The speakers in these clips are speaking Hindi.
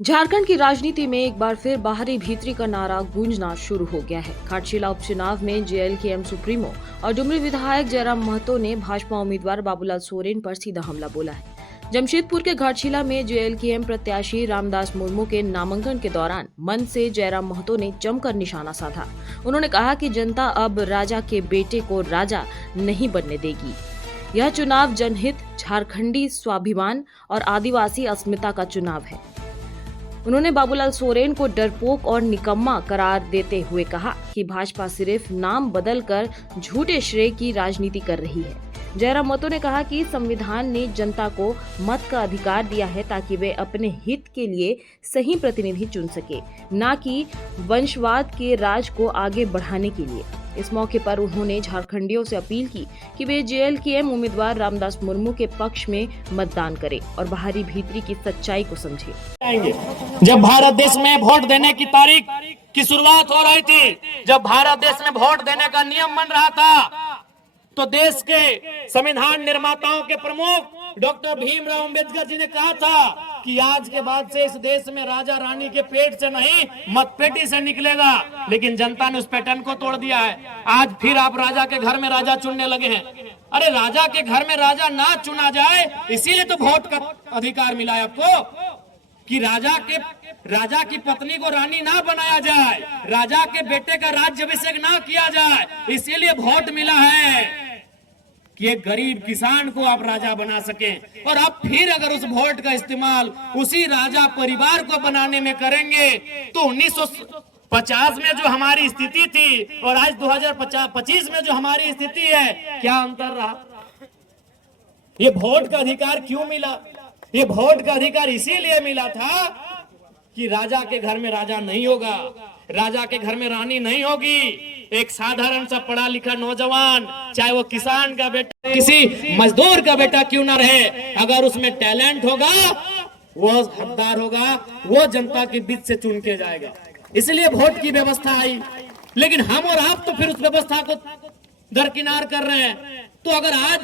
झारखंड की राजनीति में एक बार फिर बाहरी भीतरी का नारा गूंजना शुरू हो गया है। घाटशिला उपचुनाव में जेएलकेएम सुप्रीमो और डुमरी विधायक जयराम महतो ने भाजपा उम्मीदवार बाबूलाल सोरेन पर सीधा हमला बोला है। जमशेदपुर के घाटशिला में जेएलकेएम प्रत्याशी रामदास मुर्मू के नामांकन के दौरान मंच से जयराम महतो ने जमकर निशाना साधा। उन्होंने कहा कि जनता अब राजा के बेटे को राजा नहीं बनने देगी। यह चुनाव जनहित, झारखंडी स्वाभिमान और आदिवासी अस्मिता का चुनाव है। उन्होंने बाबूलाल सोरेन को डरपोक और निकम्मा करार देते हुए कहा कि भाजपा सिर्फ नाम बदलकर झूठे श्रेय की राजनीति कर रही है। जयराम महतो ने कहा कि संविधान ने जनता को मत का अधिकार दिया है ताकि वे अपने हित के लिए सही प्रतिनिधि चुन सके, न कि वंशवाद के राज को आगे बढ़ाने के लिए। इस मौके पर उन्होंने झारखंडियों से अपील की कि वे जेएलकेएम उम्मीदवार रामदास मुर्मू के पक्ष में मतदान करें और बाहरी भीतरी की सच्चाई को समझें। जब भारत देश में वोट देने की तारीख की शुरुआत हो रही थी, जब भारत देश में वोट देने का नियम बन रहा था, तो देश के संविधान निर्माताओं के प्रमुख डॉक्टर भीमराव अंबेडकर जी ने कहा था कि आज के बाद से इस देश में राजा रानी के पेट से नहीं, मतपेटी से निकलेगा। लेकिन जनता ने उस पैटर्न को तोड़ दिया है। आज फिर आप राजा के घर में राजा चुनने लगे हैं। अरे राजा के घर में राजा ना चुना जाए, इसीलिए तो वोट का अधिकार मिला है आपको कि राजा की पत्नी को रानी ना बनाया जाए, राजा के बेटे का राज्याभिषेक ना किया जाए, इसीलिए वोट मिला है कि एक गरीब किसान को आप राजा बना सकें। और आप फिर अगर उस वोट का इस्तेमाल उसी राजा परिवार को बनाने में करेंगे तो 1950 में जो हमारी स्थिति थी और आज 2025 में जो हमारी स्थिति है, क्या अंतर रहा? ये वोट का अधिकार क्यों मिला? ये वोट का अधिकार इसीलिए मिला था कि राजा के घर में राजा नहीं होगा, राजा के घर में रानी नहीं होगी। एक साधारण सा पढ़ा लिखा नौजवान, चाहे वो किसान का बेटा, किसी मजदूर का बेटा क्यों ना रहे, अगर उसमें टैलेंट होगा, वो हकदार होगा, वो जनता के बीच से चुन के जाएगा। इसलिए वोट की व्यवस्था आई। लेकिन हम और आप तो फिर उस व्यवस्था को दरकिनार कर रहे हैं। तो अगर आज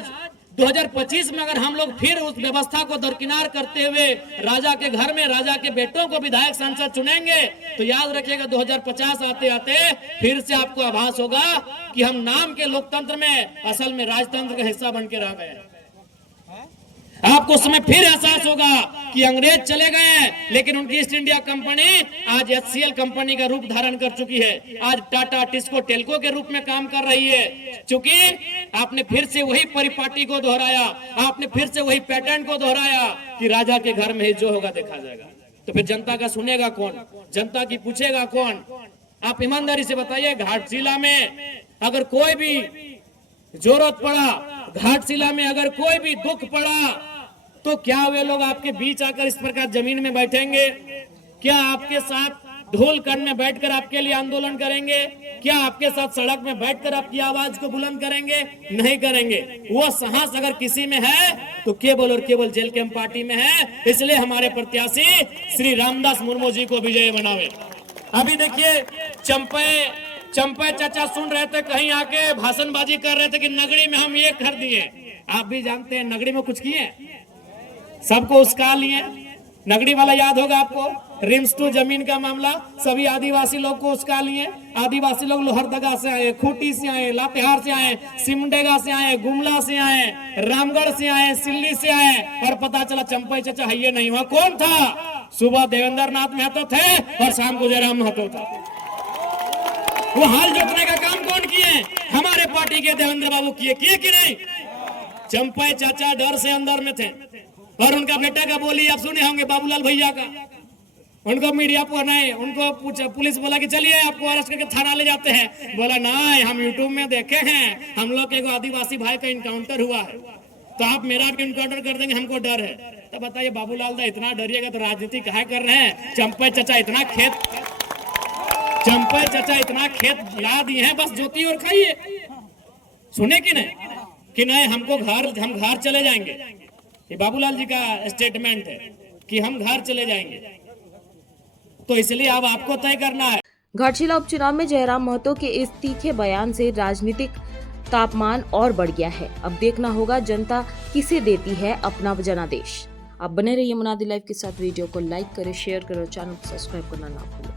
2025 में अगर हम लोग फिर उस व्यवस्था को दरकिनार करते हुए राजा के घर में राजा के बेटों को विधायक सांसद चुनेंगे, तो याद रखिएगा 2050 आते आते फिर से आपको आभास होगा कि हम नाम के लोकतंत्र में असल में राजतंत्र का हिस्सा बन के रह गए। आपको उस समय फिर एहसास होगा कि अंग्रेज चले गए, लेकिन उनकी ईस्ट इंडिया कंपनी आज एचसीएल कंपनी का रूप धारण कर चुकी है। आज टाटा, टिस्को, टेल्को के रूप में काम कर रही है। क्योंकि आपने फिर से वही परिपाटी को दोहराया, आपने फिर से वही पैटर्न को दोहराया कि राजा के घर में ही जो होगा देखा जाएगा। तो फिर जनता का सुनेगा कौन? जनता की पूछेगा कौन? आप ईमानदारी से बताइए, घाटशिला में अगर कोई भी जरूरत पड़ा, घाटशिला में अगर कोई भी दुख पड़ा, तो क्या वे लोग आपके बीच आकर इस प्रकार जमीन में बैठेंगे? क्या आपके साथ ढोल कन में बैठकर आपके लिए आंदोलन करेंगे? क्या आपके साथ सड़क में बैठकर आपकी आवाज को बुलंद करेंगे? नहीं करेंगे। वो साहस अगर किसी में है तो केवल और केवल जेएलकेएम पार्टी में है। इसलिए हमारे प्रत्याशी श्री रामदास मुर्मू जी को विजयी बनावे। अभी देखिए, चंपे चाचा सुन रहे थे, कहीं आके भाषणबाजी कर रहे थे कि नगरी में हम ये कर दिए। आप भी जानते हैं नगरी में कुछ किए, सबको उसका लिए। नगरी वाला याद होगा आपको, रिम्स टू जमीन का मामला, सभी आदिवासी लोग को उसका लिए। आदिवासी लोग लोहरदगा से आए, खूंटी से आए, लातेहार से आए, सिमडेगा से आए, गुमला से आए, रामगढ़ से आए, सिल्ली से आए, और पता चला चंपई चाचा है नहीं हुआ। कौन था? सुबह देवेंद्र नाथ महतो थे और शाम को जयराम महतो था। वो हाल जोतने का काम कौन किए? हमारे पार्टी के देवेंद्र बाबू किए कि नहीं? चंपई चाचा डर से अंदर में थे। और उनका बेटा का बोली आप सुने होंगे, बाबूलाल भैया का। उनको मीडिया पर नहीं, उनको पुलिस बोला कि चलिए आपको अरेस्ट करके थाना ले जाते हैं। बोला नहीं, हम यूट्यूब में देखे हैं, हम लोग के आदिवासी भाई का इनकाउंटर हुआ है, तो आप मेरा भी इनकाउंटर कर देंगे, हमको डर है। तो बताइए बाबूलाल दा, इतना डरिएगा तो राजनीति काहे कर रहे हैं? चंपई चाचा इतना खेत ला दिए हैं, बस जोती और खाइए। सुने कि नहीं हम घर चले जाएंगे। ये बाबूलाल जी का स्टेटमेंट है कि हम घर चले जाएंगे। तो इसलिए अब आपको तय करना है। घाटशिला उपचुनाव में जयराम महतो के इस तीखे बयान से राजनीतिक तापमान और बढ़ गया है। अब देखना होगा जनता किसे देती है अपना जनादेश। आप बने रहिए मुनादी लाइव के साथ। वीडियो को लाइक करें, शेयर करें और चैनल को सब्सक्राइब करना ना भूलें।